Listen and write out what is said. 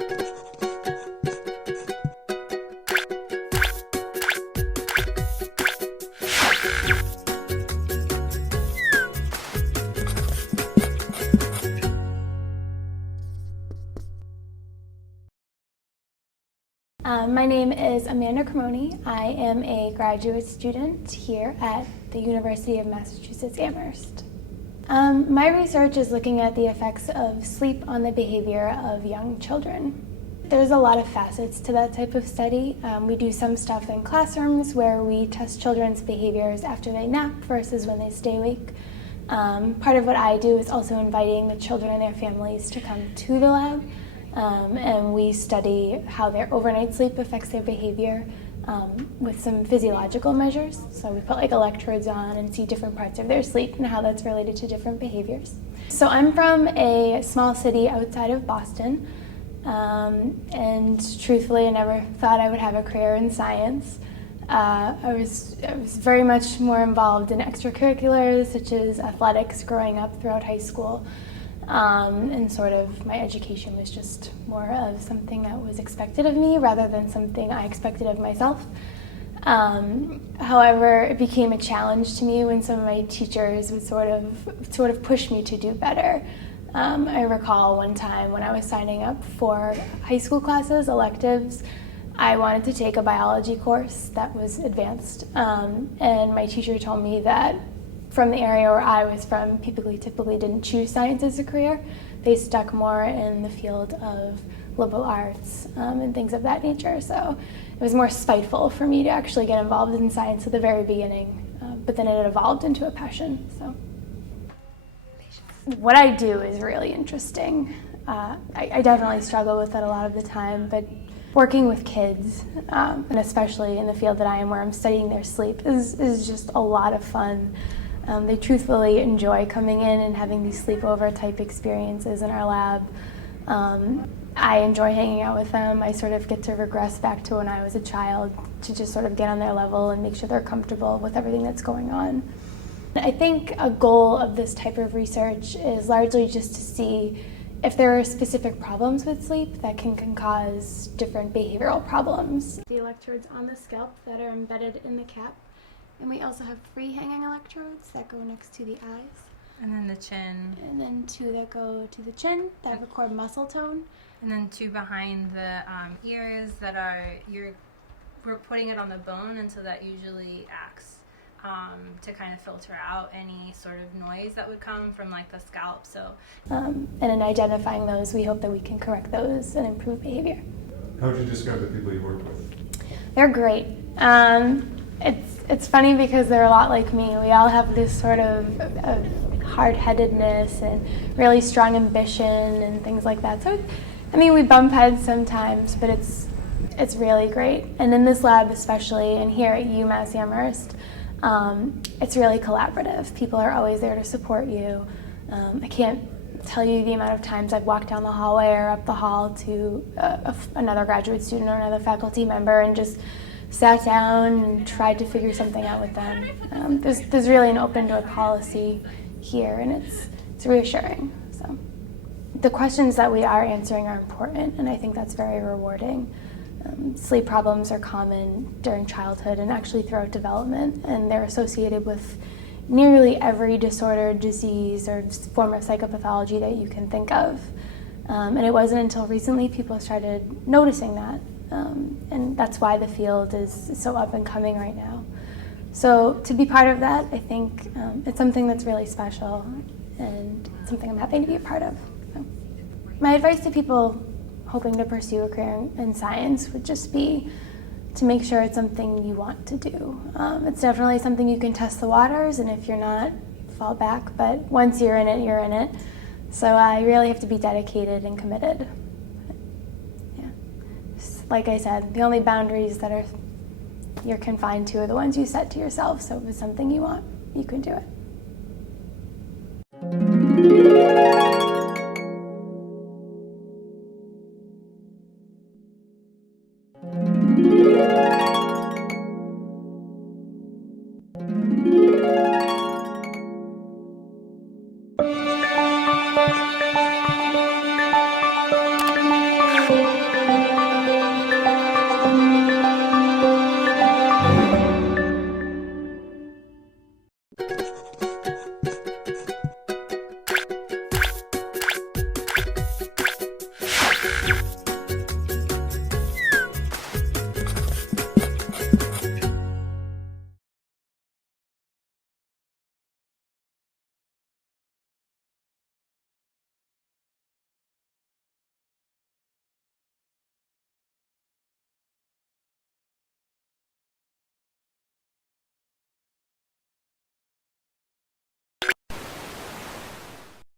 My name is Amanda Cremone. I am a graduate student here at the University of Massachusetts Amherst. My research is looking at the effects of sleep on the behavior of young children. There's a lot of facets to that type of study. We do some stuff in classrooms where we test children's behaviors after they nap versus when they stay awake. Part of what I do is also inviting the children and their families to come to the lab. And we study how their overnight sleep affects their behavior with some physiological measures. So we put like electrodes on and see different parts of their sleep and how that's related to different behaviors. So I'm from a small city outside of Boston, and truthfully I never thought I would have a career in science. I was very much more involved in extracurriculars such as athletics growing up throughout high school. And sort of my education was just more of something that was expected of me rather than something I expected of myself. However, it became a challenge to me when some of my teachers would sort of push me to do better. I recall one time when I was signing up for high school classes, electives, I wanted to take a biology course that was advanced, and my teacher told me that from the area where I was from, typically didn't choose science as a career. They stuck more in the field of liberal arts and things of that nature. So it was more spiteful for me to actually get involved in science at the very beginning, but then it evolved into a passion. So what I do is really interesting. I definitely struggle with it a lot of the time, but working with kids, and especially in the field that I am where I'm studying their sleep, is just a lot of fun. They truthfully enjoy coming in and having these sleepover type experiences in our lab. I enjoy hanging out with them. I sort of get to regress back to when I was a child to just sort of get on their level and make sure they're comfortable with everything that's going on. I think a goal of this type of research is largely just to see if there are specific problems with sleep that can cause different behavioral problems. The electrodes on the scalp that are embedded in the cap. And we also have free hanging electrodes that go next to the eyes. And then the chin. And then two that go to the chin that record muscle tone. And then two behind the ears that we're putting it on the bone, and so that usually acts to kind of filter out any sort of noise that would come from like the scalp. So, and in identifying those, we hope that we can correct those and improve behavior. How would you describe the people you work with? They're great. It's funny because they're a lot like me. We all have this sort of hard-headedness and really strong ambition and things like that. So, I mean, we bump heads sometimes, but it's really great. And in this lab especially, and here at UMass Amherst, it's really collaborative. People are always there to support you. I can't tell you the amount of times I've walked down the hallway or up the hall to another graduate student or another faculty member and just sat down and tried to figure something out with them. There's really an open door policy here, and it's reassuring. So the questions that we are answering are important, and I think that's very rewarding. Sleep problems are common during childhood and actually throughout development, and they're associated with nearly every disorder, disease, or form of psychopathology that you can think of. And it wasn't until recently people started noticing that. And that's why the field is so up and coming right now. So to be part of that, I think it's something that's really special and something I'm happy to be a part of. So my advice to people hoping to pursue a career in science would just be to make sure it's something you want to do. It's definitely something you can test the waters, and if you're not, fall back. But once you're in it, you're in it. So you really have to be dedicated and committed. Like I said, the only boundaries that you're confined to are the ones you set to yourself. So if it's something you want, you can do it.